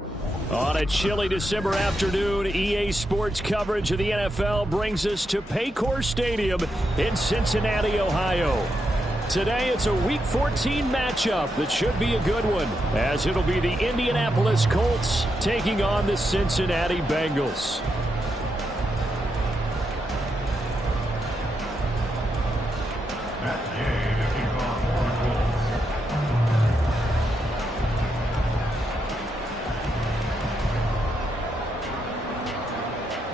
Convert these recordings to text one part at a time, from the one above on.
On a chilly December afternoon, EA Sports coverage of the NFL brings us to Paycor Stadium in Cincinnati, Ohio. Today, it's a Week 14 matchup that should be a good one, as it'll be the Indianapolis Colts taking on the Cincinnati Bengals.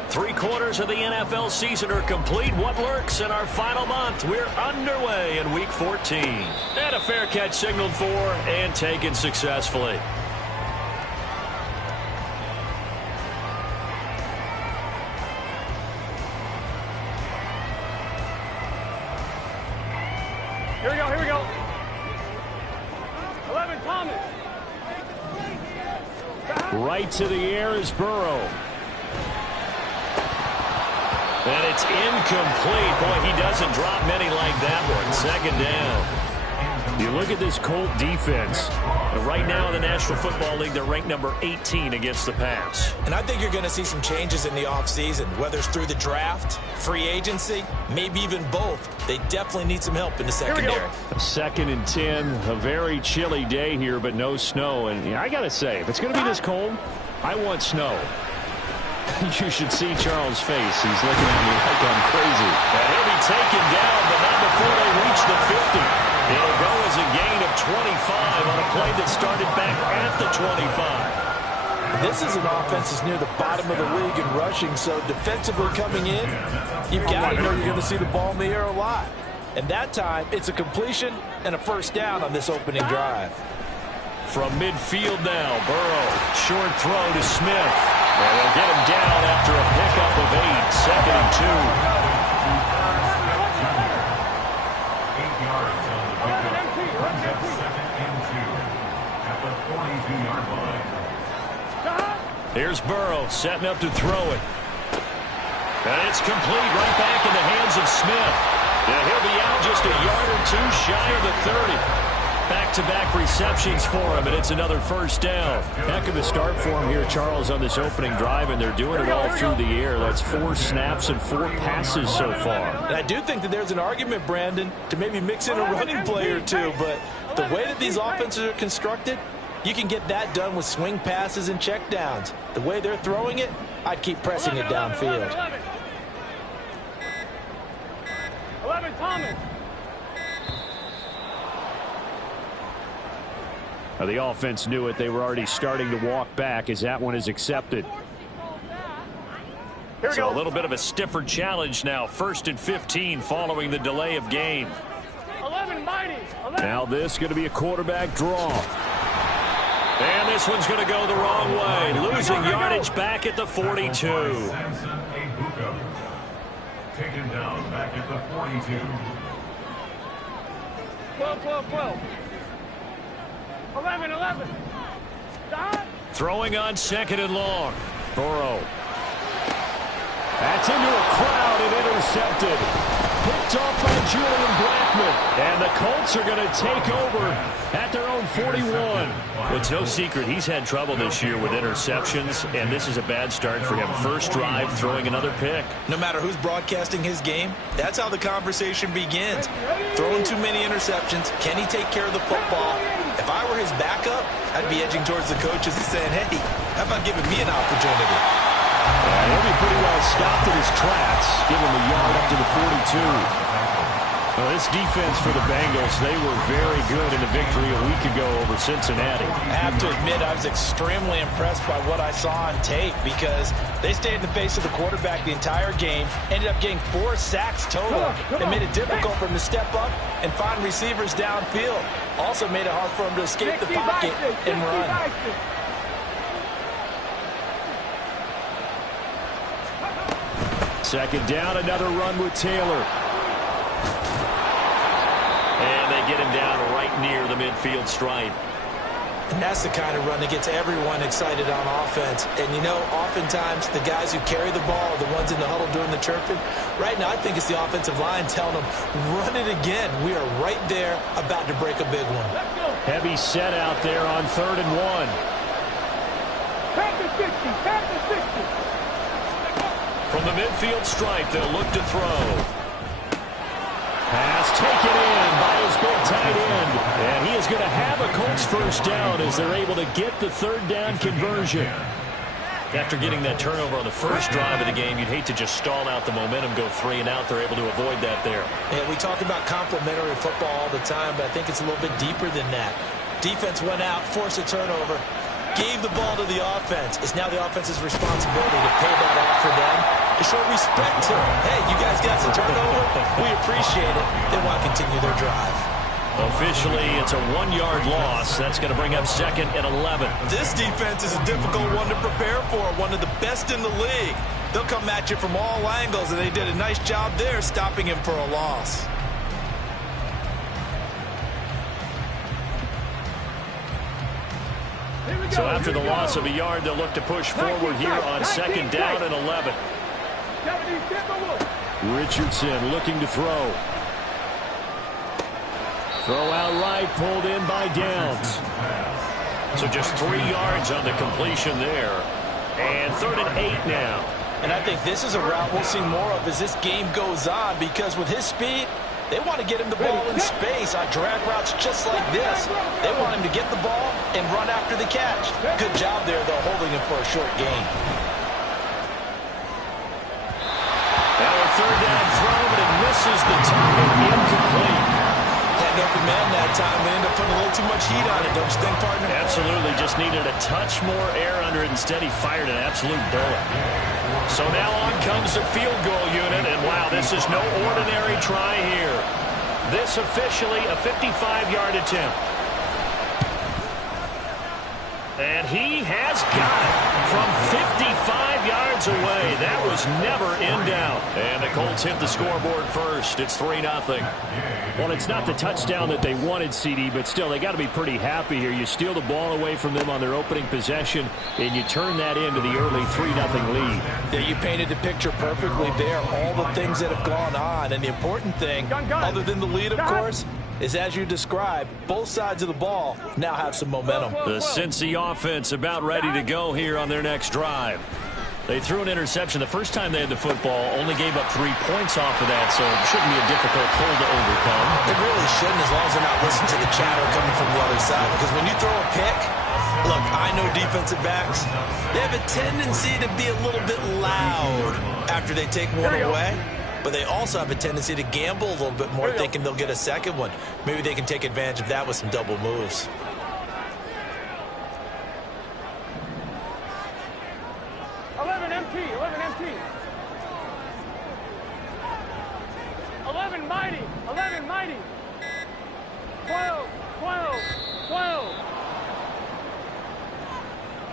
Three-quarters of the NFL season are complete. What lurks in our final month? We're underway in Week 14. And a fair catch signaled for and taken successfully. Here we go, here we go. 11, Thomas. Right to the air is Burrow. And it's incomplete. Boy, he doesn't drop many like that one. Second down. You look at this Colt defense. Right now in the National Football League, they're ranked number 18 against the pass. And I think you're going to see some changes in the offseason, whether it's through the draft, free agency, maybe even both. They definitely need some help in the secondary. A 2nd and 10, a very chilly day here, but no snow. And I got to say, if it's going to be this cold, I want snow. You should see Charles' face. He's looking at me like I'm crazy. And he'll be taken down, but not before they reach the 50. It'll go as a gain of 25 on a play that started back at the 25. This is an offense that's near the bottom of the league in rushing, so defensively coming in, you've got to know you're going to see the ball in the air a lot. And that time, it's a completion and a first down on this opening drive. From midfield now, Burrow, short throw to Smith. And they'll get him down after a pickup of 8, 2nd and 2. 8 yards on the pickup. Brings up 2nd and 2 at the 42-yard line. Here's Burrow setting up to throw it. And it's complete right back in the hands of Smith. And he'll be out just a yard or two shy of the 30. Back-to-back receptions for him, and it's another first down. Heck of a start for him here, Charles, on this opening drive, and they're doing it all through the air. That's 4 snaps and 4 passes so far. And I do think that there's an argument, Brandon, to maybe mix in a running play or two, but the way that these offenses are constructed, you can get that done with swing passes and checkdowns. The way they're throwing it, I'd keep pressing it downfield. 11, Thomas. Now, the offense knew it. They were already starting to walk back as that one is accepted. So a little bit of a stiffer challenge now. 1st and 15 following the delay of game. 11, mighty. 11. Now this going to be a quarterback draw. And this one's going to go the wrong way. Losing yardage back at the 42. Taken down back at the 42. 12, 12, 12. 11, 11. Stop. Throwing on 2nd and long. Burrow. That's into a crowd and intercepted. Picked off by Julian Blackmon. And the Colts are going to take over at their own 41. Well, it's no secret he's had trouble this year with interceptions, and this is a bad start for him. First drive, throwing another pick. No matter who's broadcasting his game, that's how the conversation begins. Throwing too many interceptions. Can he take care of the football? If I were his backup, I'd be edging towards the coaches and saying, hey, how about giving me an opportunity? He'll be pretty well stopped in his tracks. Give him a yard up to the 42. Well, this defense for the Bengals, they were very good in the victory a week ago over Cincinnati. I have to admit, I was extremely impressed by what I saw on tape because they stayed in the face of the quarterback the entire game, ended up getting 4 sacks total, and made it difficult for him to step up and find receivers downfield. Also made it hard for him to escape the pocket and run. Second down, another run with Taylor. And they get him down right near the midfield stripe. And that's the kind of run that gets everyone excited on offense. And, you know, oftentimes the guys who carry the ball are the ones in the huddle doing the chirping. Right now, I think it's the offensive line telling them, run it again. We are right there about to break a big one. Heavy set out there on 3rd and 1. Pass to 60. From the midfield stripe, they'll look to throw. Pass taken in by his big tight end. And he is going to have a Colts first down as they're able to get the third down conversion. After getting that turnover on the first drive of the game, you'd hate to just stall out the momentum, go 3 and out. They're able to avoid that there. Yeah, we talk about complementary football all the time, but I think it's a little bit deeper than that. Defense went out, forced a turnover, gave the ball to the offense. It's now the offense's responsibility to pay that off for them, to show respect to them. Hey, you guys got some turnover. We appreciate it. They want to continue their drive. Officially, it's a 1-yard loss. That's going to bring up 2nd and 11. This defense is a difficult one to prepare for, one of the best in the league. They'll come at you from all angles, and they did a nice job there stopping him for a loss. So after the loss of a yard, they'll look to push forward here on 2nd down and 11. Richardson looking to throw. Throw out right, pulled in by Downs. So just 3 yards on the completion there. And 3rd and 8 now. And I think this is a route we'll see more of as this game goes on, because with his speed, they want to get him the ball in space on drag routes just like this. They want him to get the ball and run after the catch. Good job there, though, holding him for a short gain. Now a 3rd down throw, but it misses the target, incomplete. Had an open man that time. They ended up putting a little too much heat on it, don't you think, partner? Absolutely. Just needed a touch more air under it. Instead, he fired an absolute bullet. So now on comes the field goal unit. And, wow, this is no ordinary try here. This officially a 55-yard attempt. And he has got it from 55 yards away. That was never in doubt. And the Colts hit the scoreboard first. It's 3-0. Well, it's not the touchdown that they wanted, CD, but still, they got to be pretty happy here. You steal the ball away from them on their opening possession, and you turn that into the early 3-0 lead. Yeah, you painted the picture perfectly there. All the things that have gone on. And the important thing, other than the lead, of course, is, as you described, both sides of the ball now have some momentum. The Cincy offense about ready to go here on their next drive. They threw an interception the first time they had the football, only gave up 3 points off of that, so it shouldn't be a difficult hole to overcome. It really shouldn't, as long as they're not listening to the chatter coming from the other side. Because when you throw a pick, look, I know defensive backs, they have a tendency to be a little bit loud after they take one away. But they also have a tendency to gamble a little bit more, thinking they'll get a second one. Maybe they can take advantage of that with some double moves. MT. 11 mighty. 11 mighty. 12.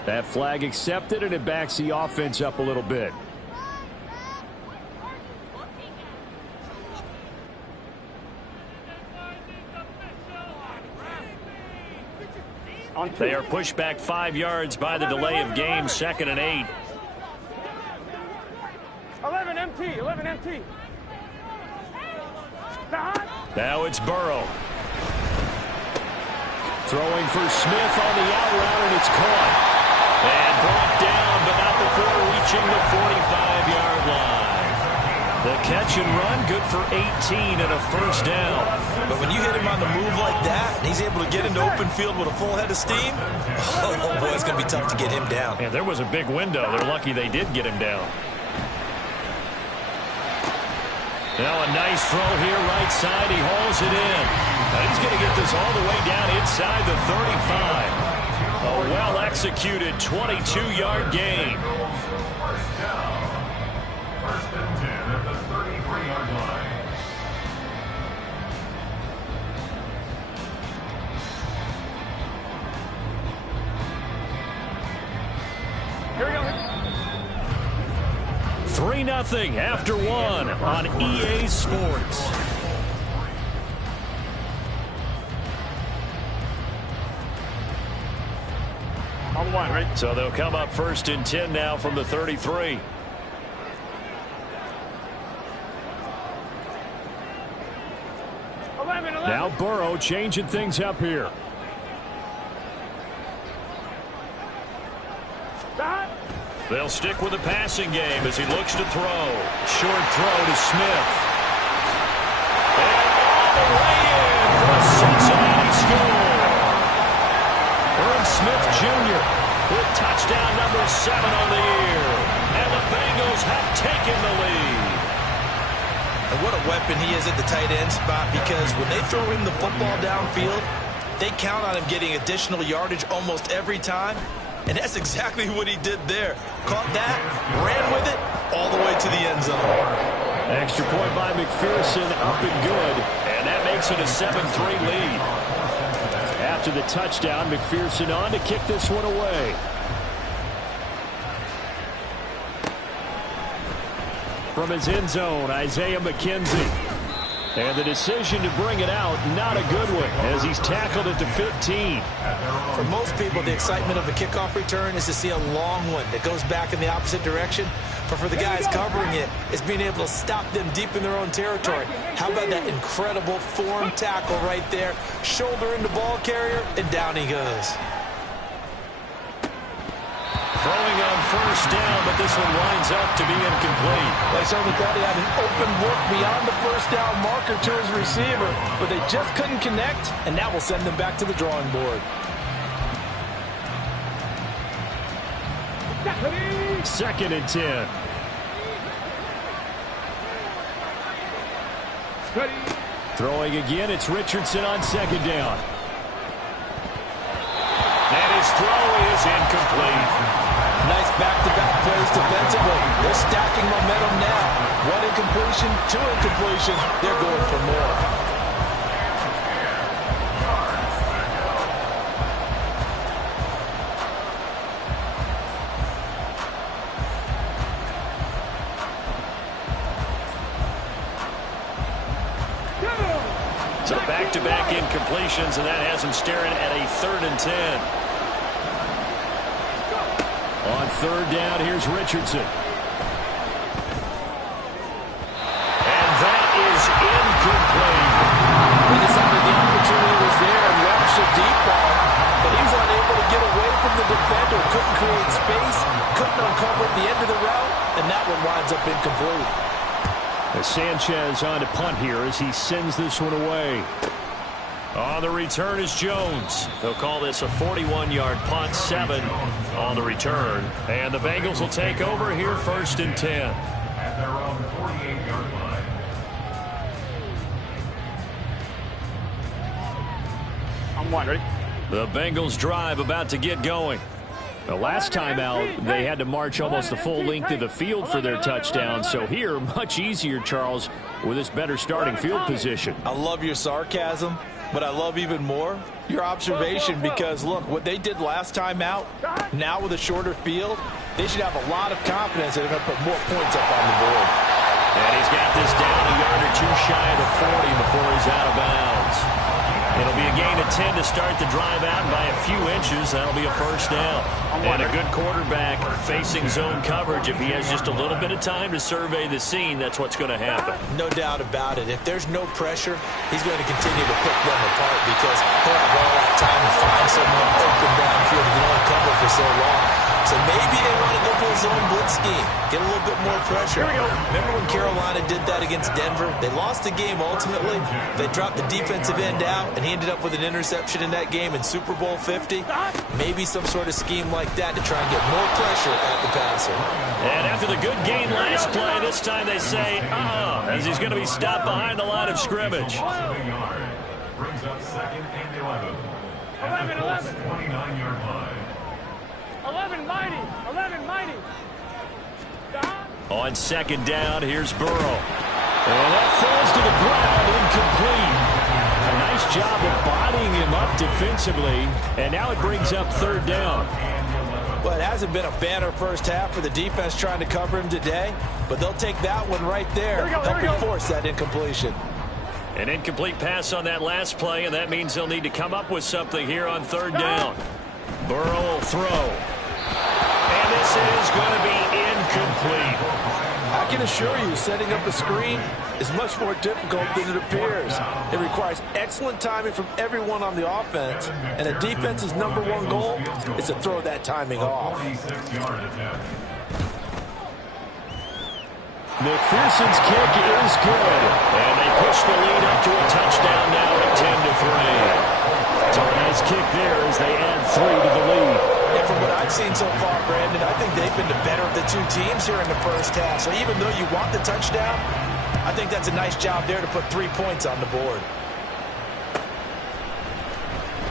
That flag accepted, and it backs the offense up a little bit. They are pushed back 5 yards by the delay of game, 2nd and 8. 11 MT. Now it's Burrow. Throwing for Smith on the out route, and it's caught. And brought down, but not before reaching the 45-yard line. The catch and run, good for 18 and a first down. But when you hit him on the move like that, and he's able to get into open field with a full head of steam, oh boy, it's going to be tough to get him down. Yeah, there was a big window. They're lucky they did get him down. Now a nice throw here, right side. He hauls it in. Now he's going to get this all the way down inside the 35. A well-executed 22-yard gain. First down. 1st and 10 at the 33-yard line. Here we go. 3-0 after 1 on EA Sports. On the line, right? So they'll come up 1st and 10 now from the 33. Now Burrow changing things up here. They'll stick with the passing game as he looks to throw. Short throw to Smith. And all the way in for a Cincinnati score. Irv Smith Jr. with touchdown number 7 on the year. And the Bengals have taken the lead. And what a weapon he is at the tight end spot, because when they throw him the football downfield, they count on him getting additional yardage almost every time. And that's exactly what he did there. Caught that, ran with it, all the way to the end zone. Extra point by McPherson, up and good. And that makes it a 7-3 lead. After the touchdown, McPherson on to kick this one away. From his end zone, Isaiah McKenzie. And the decision to bring it out, not a good one, as he's tackled it to 15. For most people, the excitement of a kickoff return is to see a long one that goes back in the opposite direction. But for the guys covering it, it's being able to stop them deep in their own territory. How about that incredible form tackle right there? Shoulder into ball carrier, and down he goes. Throwing on first down, but this one winds up to be incomplete. They certainly thought he had an open look beyond the first down marker to his receiver, but they just couldn't connect, and that will send them back to the drawing board. Second and 10. Throwing again, it's Richardson on second down. And his throw is incomplete. Nice back-to-back plays defensively. They're stacking momentum now. One incompletion, two incompletion. They're going for more. So back-to-back incompletions, and that has him staring at a 3rd and 10. On third down, here's Richardson. And that is incomplete. He decided the opportunity was there and launched a deep ball, but he was unable to get away from the defender. Couldn't create space, couldn't uncover at the end of the route, and that one winds up incomplete. As Sanchez on to punt here as he sends this one away. On the return is Jones. They'll call this a 41-yard punt, 7 on the return. And the Bengals will take over here, 1st and 10. At their own 48-yard line. I'm one, ready? The Bengals drive about to get going. The last time out, they had to march almost the full length of the field for their touchdown. So here, much easier, Charles, with this better starting field position. I love your sarcasm, but I love even more your observation, because, look, what they did last time out, now with a shorter field, they should have a lot of confidence that they're going to put more points up on the board. And he's got this down a yard or two shy of the 40 before he's out of bounds. It'll be a gain of 10 to start the drive out, and by a few inches, that'll be a first down. And a good quarterback facing zone coverage, if he has just a little bit of time to survey the scene, that's what's going to happen. No doubt about it. If there's no pressure, he's going to continue to pick them apart, because he'll have all that time to find someone open downfield and only cover for so long. So maybe they want to go to a zone blitz scheme, get a little bit more pressure. Remember when Carolina did that against Denver? They lost the game ultimately. They dropped the defensive end out, and he ended up with an interception in that game in Super Bowl 50. Maybe some sort of scheme like that to try and get more pressure at the passer. And after the good gain last play, this time they say, as he's going to be stopped behind the line of scrimmage. Brings up 2nd and 11. At the Colts 29-yard line. 11 mighty. 11 mighty. On second down, here's Burrow. And that falls to the ground, incomplete. A nice job of bodying him up defensively, and now it brings up 3rd down. Well, it hasn't been a banner first half for the defense trying to cover him today, but they'll take that one right there, helping force that incompletion. An incomplete pass on that last play, and that means they'll need to come up with something here on 3rd down. Burrow will throw. And this is going to be incomplete. I can assure you, setting up a screen is much more difficult than it appears. It requires excellent timing from everyone on the offense, and a defense's #1 goal is to throw that timing off. McPherson's kick is good. And they push the lead up to a touchdown now at 10-3. So a nice kick there as they add 3 to the lead. And from what I've seen so far, Brandon, I think they've been the better of the two teams here in the first half. So even though you want the touchdown, I think that's a nice job there to put 3 points on the board.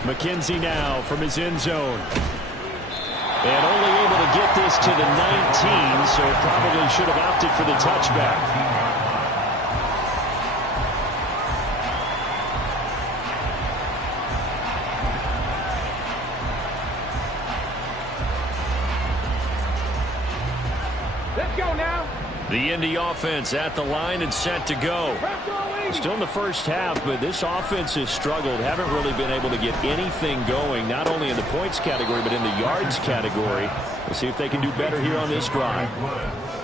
McKenzie now from his end zone. And only able to get this to the 19, so probably should have opted for the touchback. Let's go now. The Indy offense at the line and set to go. Still in the first half, but this offense has struggled. Haven't really been able to get anything going, not only in the points category, but in the yards category. We'll see if they can do better here on this drive.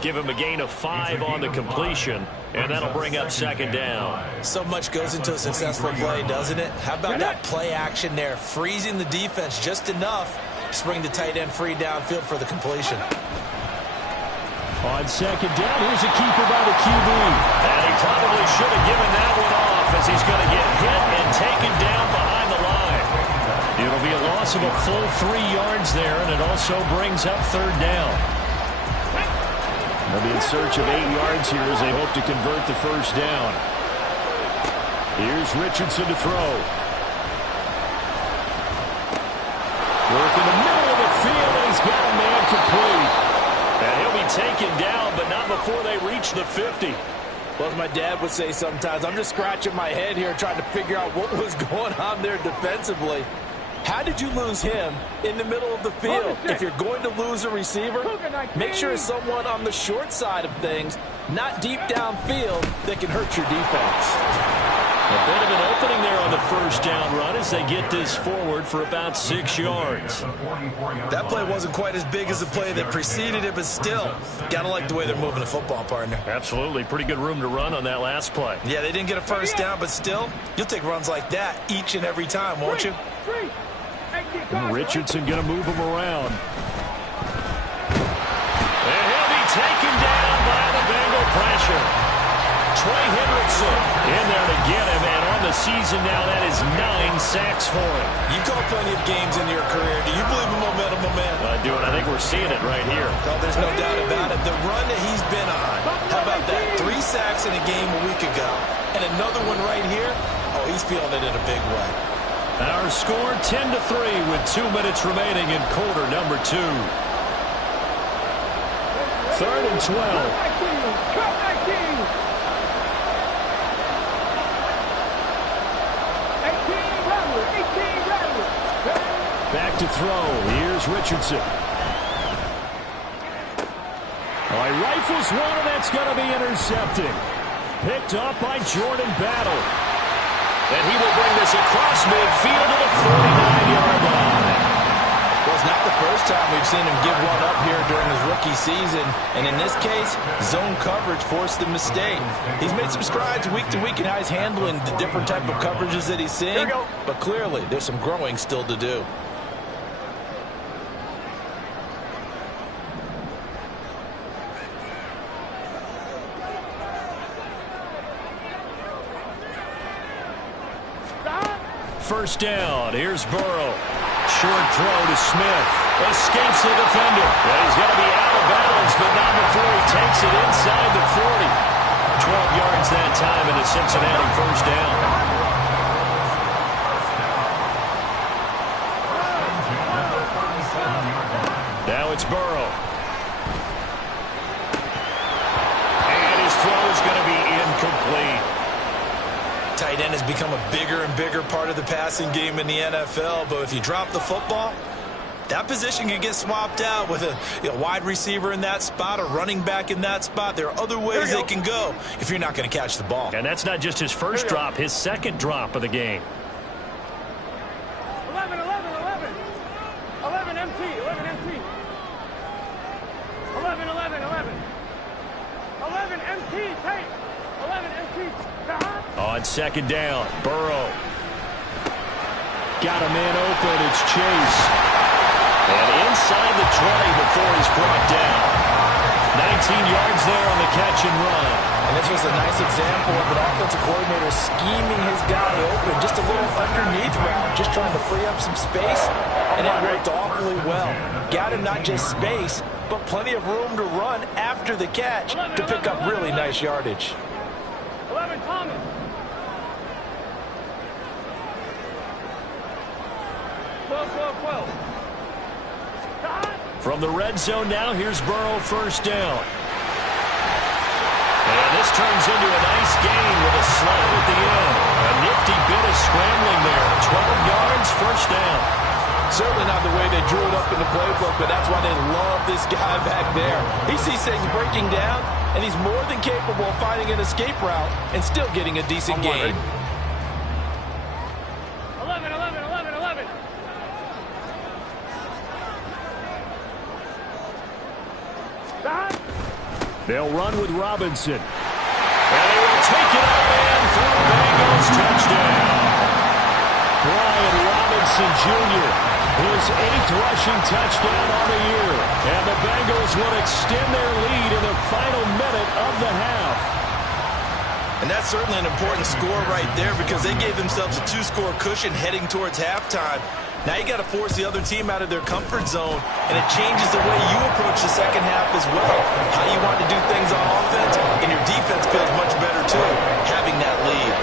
Give him a gain of 5 on the completion, and that'll bring up second down. So much goes into a successful play, doesn't it? How about that play action there, freezing the defense just enough to bring the tight end free downfield for the completion. On second down, here's a keeper by the QB. And he probably should have given that one off as he's going to get hit and taken down behind the line. It'll be a loss of a full 3 yards there, and it also brings up third down. They'll be in search of 8 yards here as they hope to convert the first down. Here's Richardson to throw. Work in the middle of the field, and he's got a man complete. And he'll be taken down, but not before they reach the 50. Well, as my dad would say sometimes, I'm just scratching my head here trying to figure out what was going on there defensively. How did you lose him in the middle of the field? If you're going to lose a receiver, make sure it's someone on the short side of things, not deep downfield, that can hurt your defense. A bit of an opening there on the first down run as they get this forward for about 6 yards. That play wasn't quite as big as the play that preceded it, but still, gotta like the way they're moving the football, partner. Absolutely. Pretty good room to run on that last play. Yeah, they didn't get a first down, but still, you'll take runs like that each and every time, won't you? And Richardson going to move him around. And he'll be taken down by the Bengal pressure. Trey Hendrickson in there to get him, and on the season now, that is 9 sacks for him. You called plenty of games in your career. Do you believe in momentum, man? I do, and I think we're seeing it right here. Oh, there's no doubt about it. The run that he's been on, how about that? 3 sacks in a game a week ago, and another one right here. Oh, he's feeling it in a big way. Our score 10-3 with 2 minutes remaining in quarter number 2. 3rd and 12. Back to throw. Here's Richardson. Oh, he rifles one, and that's going to be intercepted. Picked up by Jordan Battle. And he will bring this across midfield to the 49-yard line. Well, it's not the first time we've seen him give one up here during his rookie season. And in this case, zone coverage forced the mistake. He's made some strides week to week in how he's handling the different type of coverages that he's seeing. But clearly, there's some growing still to do. First down. Here's Burrow. Short throw to Smith. Escapes the defender. And he's going to be out of bounds, but not before he takes it inside the 40. 12 yards that time in a Cincinnati first down. Now it's Burrow. And his throw is going to be incomplete. Tight end has become a bigger and bigger part of the passing game in the NFL, but if you drop the football, that position can get swapped out with a wide receiver in that spot, a running back in that spot. There are other ways they can go if you're not going to catch the ball. And that's not just his first drop, his second drop of the game. 11 MT. 11 MT, tight. 11 MT. On second down, Burrow. Got a man open, it's Chase. And inside the 20 before he's brought down. 19 yards there on the catch and run. And this was a nice example of an offensive coordinator scheming his guy open. Just a little underneath route, just trying to free up some space, and it worked awfully well. Got him not just space, but plenty of room to run after the catch to pick up really nice yardage. 11, Thomas. 12. From the red zone now, here's Burrow, first down. And this turns into a nice gain with a slam at the end. A nifty bit of scrambling there. 12 yards, first down. Certainly not the way they drew it up in the playbook, but that's why they love this guy back there. He sees things breaking down, and he's more than capable of finding an escape route and still getting a decent gain. 11. They'll run with Robinson. And they will take it out and through. Bengals touchdown. Brian Robinson Jr., his 8th rushing touchdown on the year. And the Bengals will extend their lead in the final minute of the half. And that's certainly an important score right there because they gave themselves a 2-score cushion heading towards halftime. Now you got to force the other team out of their comfort zone, and it changes the way you approach the second half as well. How you want to do things on offense, and your defense feels much better too, having that lead.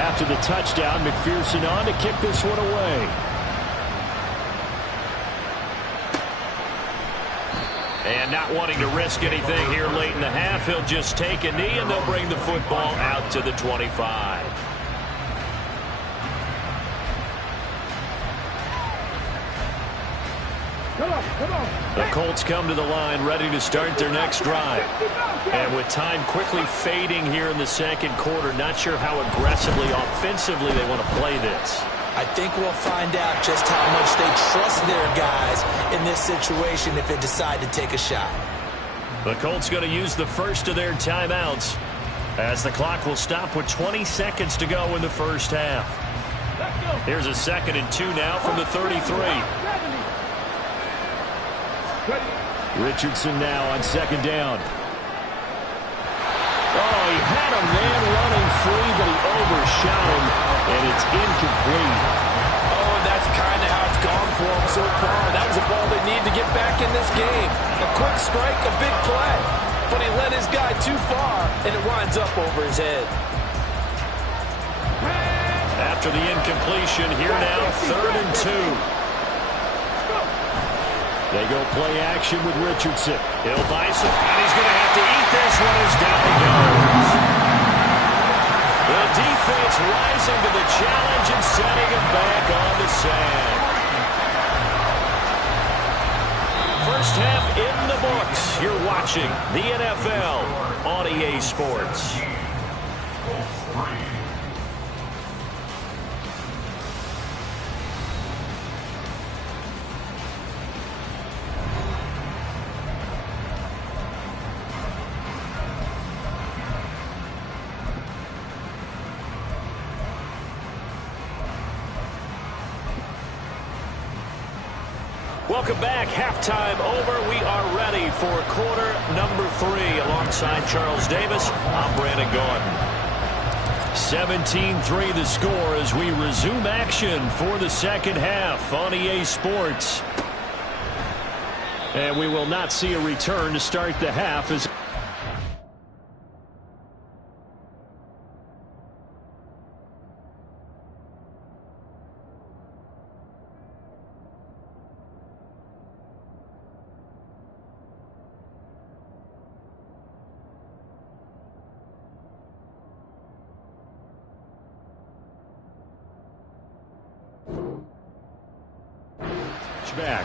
After the touchdown, McPherson on to kick this one away. And not wanting to risk anything here late in the half, he'll just take a knee, and they'll bring the football out to the 25. Come on. The Colts come to the line, ready to start their next drive. And with time quickly fading here in the second quarter, not sure how aggressively, offensively they want to play this. I think we'll find out just how much they trust their guys in this situation if they decide to take a shot. The Colts going to use the first of their timeouts as the clock will stop with 20 seconds to go in the first half. Here's a 2nd and 2 now from the 33. Richardson now on 2nd down. Oh, he had a man running free, but he overshot him, and it's incomplete. Oh, and that's kind of how it's gone for him so far. That was a ball they need to get back in this game. A quick strike, a big play. But he led his guy too far, and it winds up over his head. After the incompletion, here now, 3rd and 2. They go play action with Richardson. He'll buy some, and he's going to have to eat this one as down he goes. The defense rising to the challenge and setting him back on the sand. First half in the books. You're watching the NFL on EA Sports. Welcome back. Halftime over. We are ready for quarter number 3. Alongside Charles Davis, I'm Brandon Gordon. 17-3 the score as we resume action for the second half on EA Sports. And we will not see a return to start the half as back.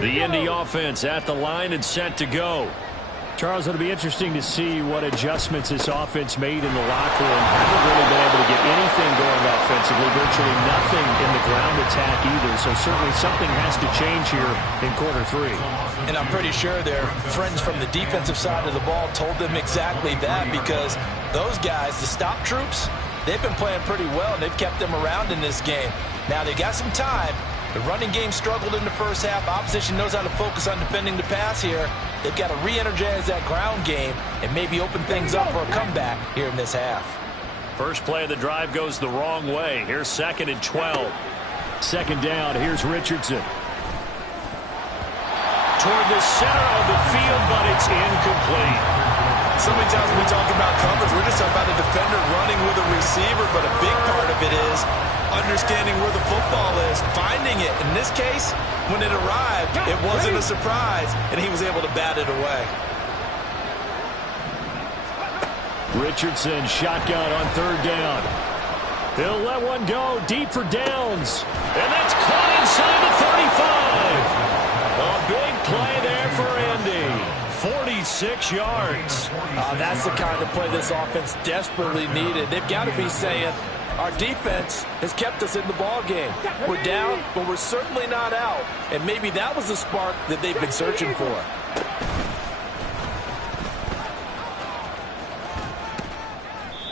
The Indy offense at the line and set to go. Charles, it'll be interesting to see what adjustments this offense made in the locker room. Haven't really been able to get anything going offensively, virtually nothing in the ground attack either. So certainly something has to change here in quarter 3. And I'm pretty sure their friends from the defensive side of the ball told them exactly that, because those guys, the stop troops, they've been playing pretty well, and they've kept them around in this game. Now they got some time. The running game struggled in the first half. Opposition knows how to focus on defending the pass here. They've got to re-energize that ground game and maybe open things up for a comeback here in this half. First play of the drive goes the wrong way. Here's 2nd and 12. Second down, here's Richardson. Toward the center of the field, but it's incomplete. So many times when we talk about coverage, we're just talking about a defender running with a receiver, but a big part of it is understanding where the football is, finding it. In this case, when it arrived, it wasn't a surprise, and he was able to bat it away. Richardson shotgun on 3rd down. He'll let one go deep for Downs. And that's caught inside the 35. A big play there for Andy. 46 yards. That's the kind of play this offense desperately needed. They've got to be saying, our defense has kept us in the ball game. We're down, but we're certainly not out. And maybe that was the spark that they've been searching for.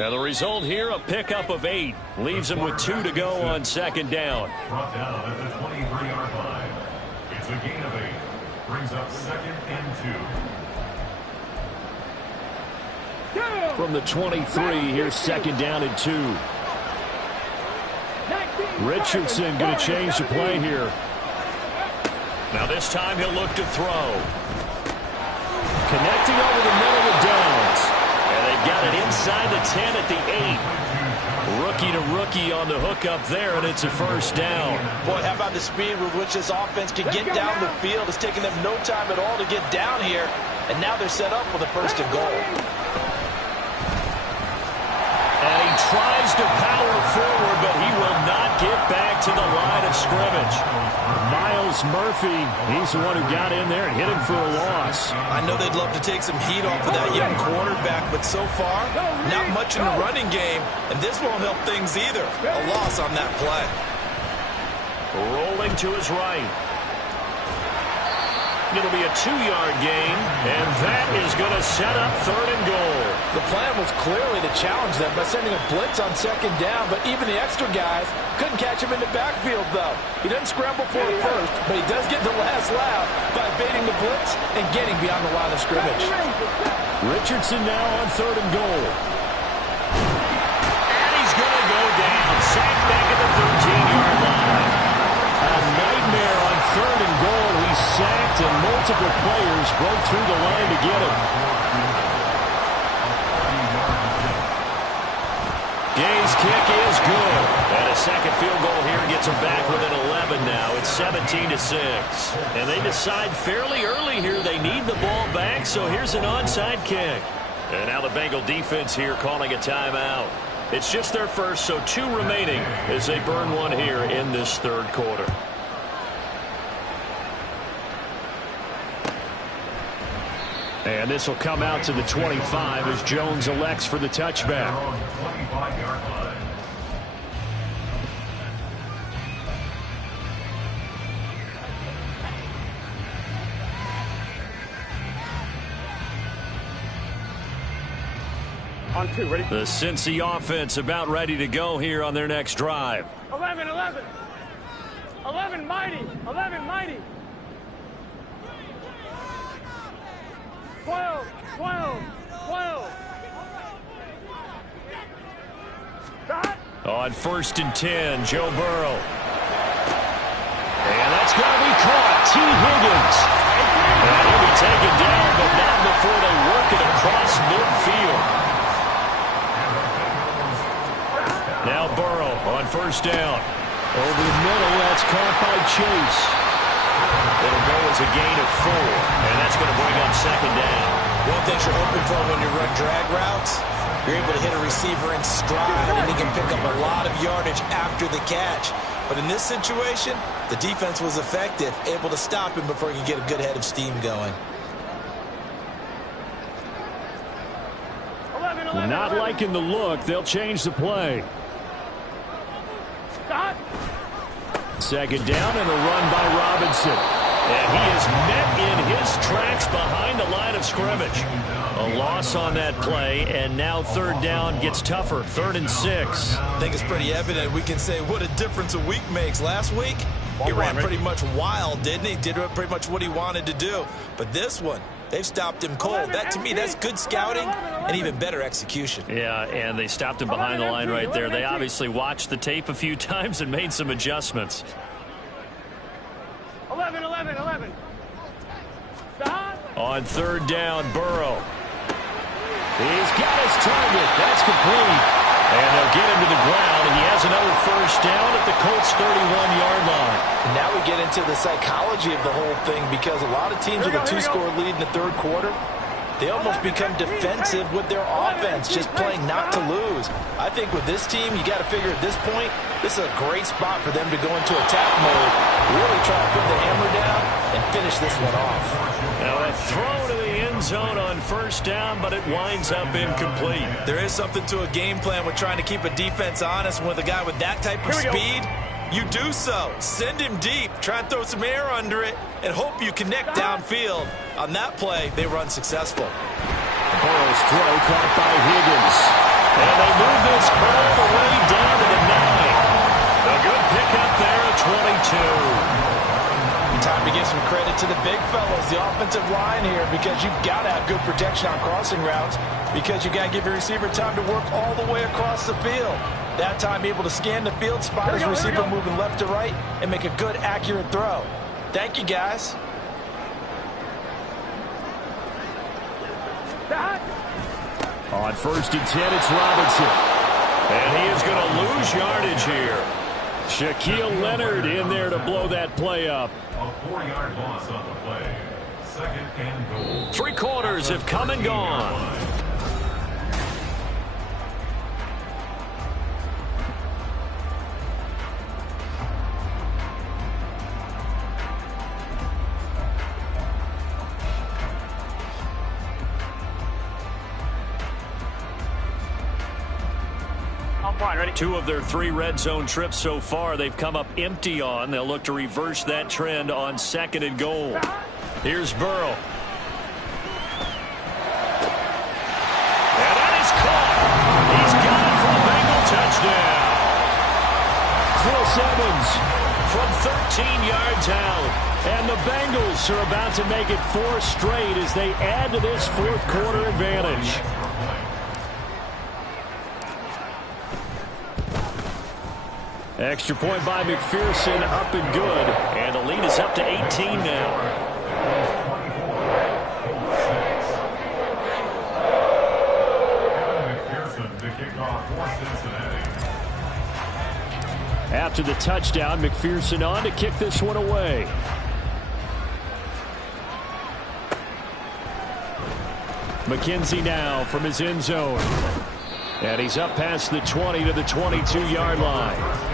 Now the result here, a pickup of 8. Leaves them with 2 to go on 2nd down. Brought down at the 23-yard line. It's a gain of 8. Brings up 2nd and 2. From the 23, here's 2nd down and 2. Richardson going to change the play here. Now this time he'll look to throw. Connecting over the middle with Downs. And they've got it inside the 10 at the 8. Rookie to rookie on the hook up there, and it's a first down. Boy, how about the speed with which this offense can get down the field? It's taken them no time at all to get down here, and now they're set up with a 1st and goal. And he tries to power forward, but he will not get back to the line of scrimmage. Miles Murphy, he's the one who got in there and hit him for a loss. I know they'd love to take some heat off of that young quarterback, but so far, not much in the running game, and this won't help things either. A loss on that play. Rolling to his right. It'll be a 2-yard gain, and that is going to set up 3rd and goal. The plan was clearly to challenge them by sending a blitz on 2nd down, but even the extra guys couldn't catch him in the backfield, though. He doesn't scramble for it first, but he does get the last laugh by evading the blitz and getting beyond the line of scrimmage. Richardson now on 3rd and goal. And he's going to go down. Sacked back at the 13-yard line. A nightmare on 3rd and goal. He's sacked, and multiple players broke through the line to get him. Gay's kick is good. And a second field goal here gets them back within 11 now. It's 17-6. And they decide fairly early here they need the ball back, so here's an onside kick. And now the Bengal defense here calling a timeout. It's just their first, so 2 remaining as they burn one here in this 3rd quarter. And this will come out to the 25 as Jones elects for the touchback. On 2, ready? The Cincy offense about ready to go here on their next drive. 11, 11. 11, mighty. 11, mighty. 12, 12, 12. Shot. On 1st and 10, Joe Burrow. And that's going to be caught. T. Higgins. And he'll be taken down, but not before they work it across midfield. Now Burrow on 1st down. Over the middle, that's caught by Chase. It'll go as a gain of 4, and that's going to bring up 2nd down. One thing you're hoping for when you run drag routes, you're able to hit a receiver in stride, and he can pick up a lot of yardage after the catch. But in this situation, the defense was effective, able to stop him before he could get a good head of steam going. Not liking the look. They'll change the play. Second down and a run by Robinson. And he is met in his tracks behind the line of scrimmage. A loss on that play, and now third down gets tougher. 3rd and 6. I think it's pretty evident. We can say what a difference a week makes. Last week, he ran pretty much wild, didn't he? Did pretty much what he wanted to do. But this one, they've stopped him cold. That, to me, that's good scouting and even better execution. Yeah, and they stopped him behind the line right there. They obviously watched the tape a few times and made some adjustments. 11. On third down, Burrow. He's got his target. That's complete. And they'll get him to the ground, and he has another first down at the Colts' 31-yard line. And now we get into the psychology of the whole thing, because a lot of teams with a 2-score lead in the third quarter, they almost become defensive with their offense, just playing not to lose. I think with this team, you got to figure at this point, this is a great spot for them to go into attack mode, really try to put the hammer down and finish this one off. Now a throw to the end zone on first down, but it winds up incomplete. There is something to a game plan with trying to keep a defense honest. With a guy with that type of speed, you do so. Send him deep, try and throw some air under it, and hope you connect downfield. On that play, they were unsuccessful. Burrow's throw caught by Higgins. And they move this all the way down to the 9. A good pickup there at 22. Time to give some credit to the big fellas, the offensive line here, because you've got to have good protection on crossing routes, because you've got to give your receiver time to work all the way across the field. That time able to scan the field, spot his receiver moving left to right, and make a good, accurate throw. Thank you, guys. On 1st and 10, it's Robinson. And he is going to lose yardage here. Shaquille Leonard in there to blow that play up. A 4-yard loss on the play. 2nd and goal. 3 quarters have come and gone. Ready? 2 of their 3 red zone trips so far they've come up empty on. They'll look to reverse that trend on 2nd and goal. Here's Burrow. And that is caught. He's got it for a Bengal touchdown. Chris Evans from 13 yards out. And the Bengals are about to make it 4 straight as they add to this 4th quarter advantage. Extra point by McPherson, up and good. And the lead is up to 18 now. McPherson to kick off for Cincinnati. After the touchdown, McPherson on to kick this one away. McKenzie now from his end zone. And he's up past the 20 to the 22-yard line.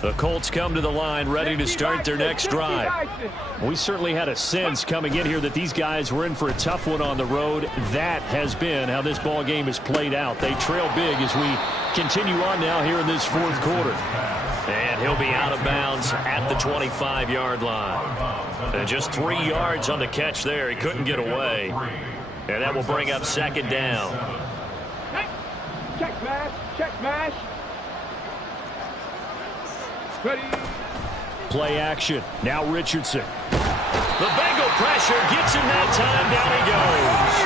The Colts come to the line ready to start their next drive. We certainly had a sense coming in here that these guys were in for a tough one on the road. That has been how this ball game has played out. They trail big as we continue on now here in this 4th quarter. And he'll be out of bounds at the 25-yard line. And just 3 yards on the catch there. He couldn't get away. And that will bring up 2nd down. Check mash. Ready. Play action. Now Richardson. The Bengal pressure gets him that time. Down he goes.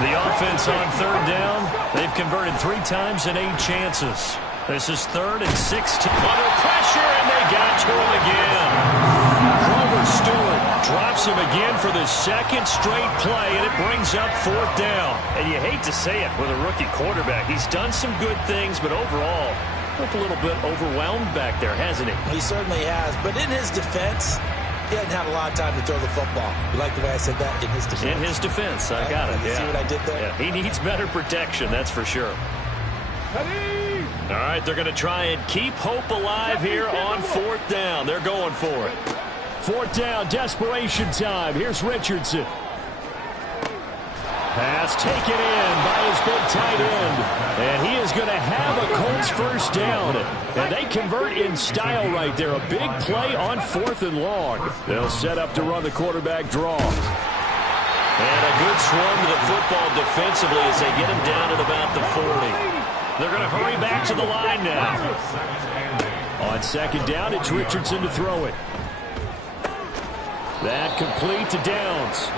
The offense on 3rd down. They've converted 3 times in 8 chances. This is 3rd and 16. Under pressure, and they got to him again. Grover Stewart drops him again for the 2nd straight play, and it brings up 4th down. And you hate to say it with a rookie quarterback. He's done some good things, but overall, looked a little bit overwhelmed back there, hasn't he? He certainly has. But in his defense, he hasn't had a lot of time to throw the football. You like the way I said that? In his defense. In his defense. I got it. You see what I did there? Yeah. He needs better protection, that's for sure. Ready. All right, they're going to try and keep hope alive here on 4th down. They're going for it. 4th down, desperation time. Here's Richardson. Pass taken in by his big tight end. And he is going to have a Colts first down. And they convert in style right there. A big play on 4th and long. They'll set up to run the quarterback draw. And a good swarm to the football defensively as they get him down at about the 40. They're going to hurry back to the line now. On 2nd down, it's Richardson to throw it. That complete to Downs.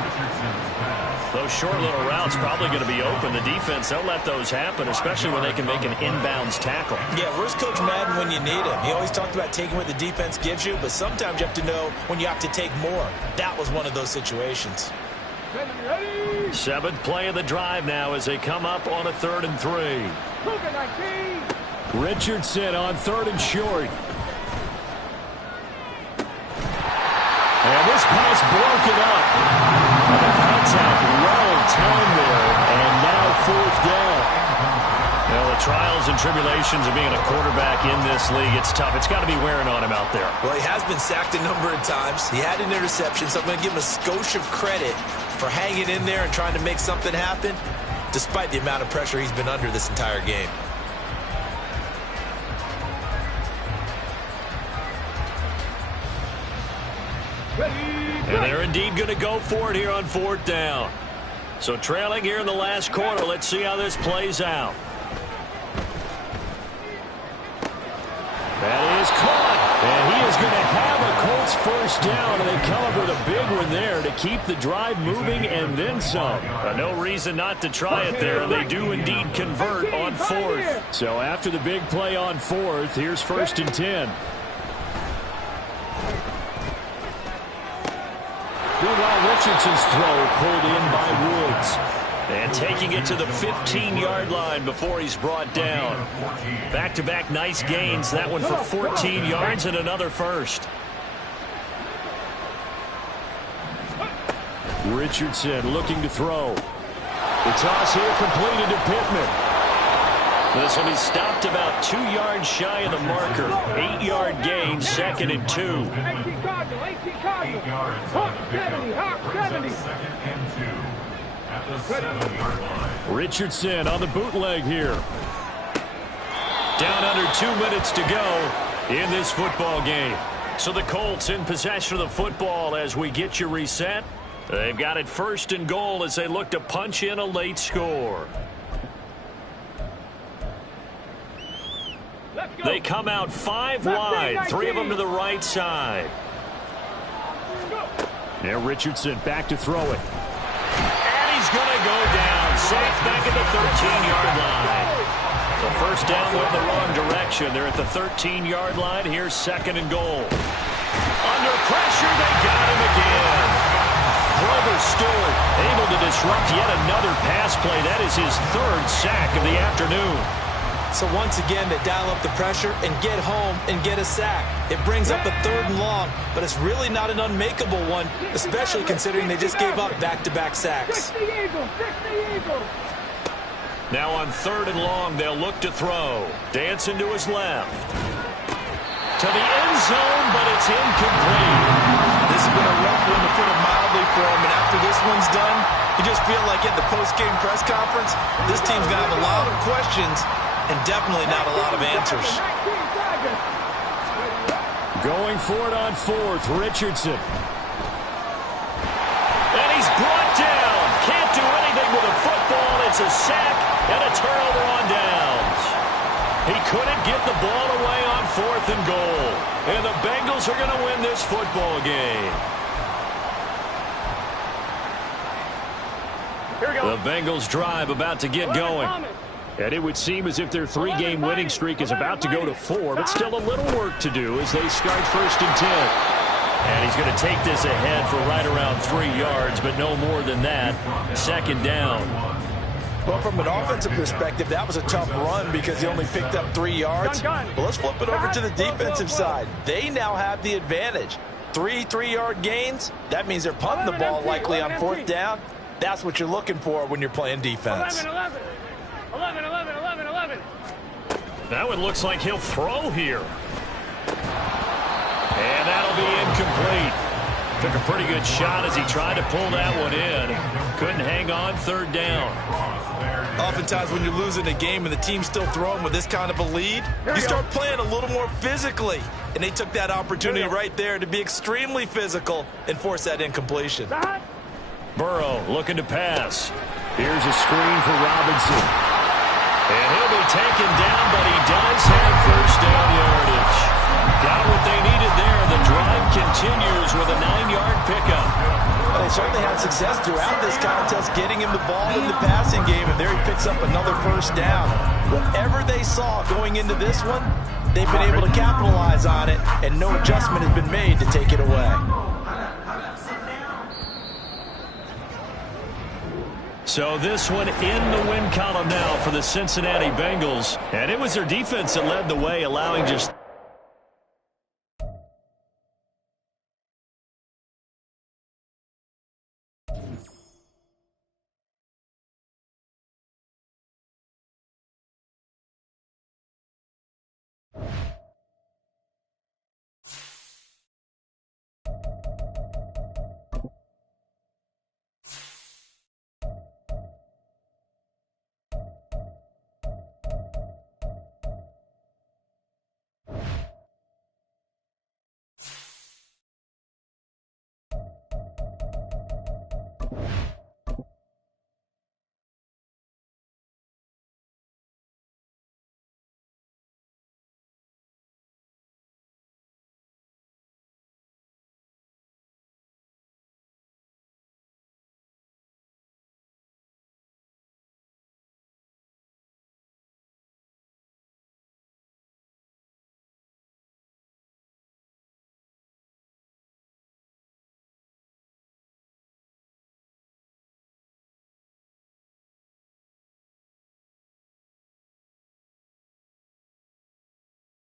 Those short little routes probably going to be open. The defense, they'll let those happen, especially when they can make an inbounds tackle. Yeah, where's Coach Madden when you need him? He always talked about taking what the defense gives you, but sometimes you have to know when you have to take more. That was one of those situations. 7th play of the drive now as they come up on a 3rd and 3. Richardson on 3rd and short. And this pass broken up. And the contact well timed there. And now 4th down. Well, the trials and tribulations of being a quarterback in this league, it's tough. It's got to be wearing on him out there. Well, he has been sacked a number of times. He had an interception, so I'm going to give him a skosh of credit for hanging in there and trying to make something happen, despite the amount of pressure he's been under this entire game. And they're indeed going to go for it here on 4th down. So trailing here in the last quarter, let's see how this plays out. That is caught. And he is going to have a Colts first down, and they come up with a big one there to keep the drive moving and then some. No reason not to try it there, and they do indeed convert on 4th. So after the big play on 4th, here's 1st and 10. Meanwhile, Richardson's throw pulled in by Woods. And taking it to the 15-yard line before he's brought down. Back-to-back nice gains. That one for 14 yards and another first. Richardson looking to throw. The toss here completed to Pittman. This will be stopped about 2 yards shy of the marker. 8-yard gain, 2nd and 2. 8 yards. Hawk 70, Hawk 70. 2nd and 2. At the 7-yard line. Richardson on the bootleg here. Down under 2 minutes to go in this football game. So the Colts in possession of the football as we get you reset. They've got it 1st and goal as they look to punch in a late score. They come out 5 wide, 3 of them to the right side. Now Richardson back to throw it. And he's going to go down. Sacked back at the 13-yard line. So first down went the wrong direction. They're at the 13-yard line. Here's 2nd and goal. Under pressure, they got him again. Grover Stewart able to disrupt yet another pass play. That is his 3rd sack of the afternoon. So once again, they dial up the pressure and get home and get a sack. It brings up a 3rd and long, but it's really not an unmakeable one, especially considering they just gave up back-to-back sacks. Now on 3rd and long, they'll look to throw. Dancing to his left. To the end zone, but it's incomplete. This has been a rough one to put it mildly for him, and after this one's done, you just feel like at the post-game press conference, this team's going to have a lot of questions and definitely not a lot of answers. Going for it on 4th, Richardson. And he's brought down. Can't do anything with a football. It's a sack and a turnover on downs. He couldn't get the ball away on 4th and goal. And the Bengals are going to win this football game. Here we go. The Bengals drive about to get going. And it would seem as if their 3-game winning streak is about to go to 4, but still a little work to do as they start 1st and 10. And he's going to take this ahead for right around 3 yards, but no more than that. 2nd down. Well, from an offensive perspective, that was a tough run because he only picked up 3 yards. Well, let's flip it over to the defensive side. They now have the advantage. 3 3-yard gains. That means they're punting the ball likely on 4th down. That's what you're looking for when you're playing defense. 11. Now it looks like he'll throw here. And that'll be incomplete. Took a pretty good shot as he tried to pull that one in. Couldn't hang on, third down. Oftentimes when you're losing a game and the team's still throwing with this kind of a lead, you start playing a little more physically. And they took that opportunity right there to be extremely physical and force that incompletion. Burrow looking to pass. Here's a screen for Robinson. And he'll be taken down, but he does have first down yardage. Got what they needed there. The drive continues with a 9-yard pickup. Well, they certainly had success throughout this contest getting him the ball in the passing game, and there he picks up another first down. Whatever they saw going into this one, they've been able to capitalize on it, and no adjustment has been made to take it away. So this one in the win column now for the Cincinnati Bengals. And it was their defense that led the way, allowing just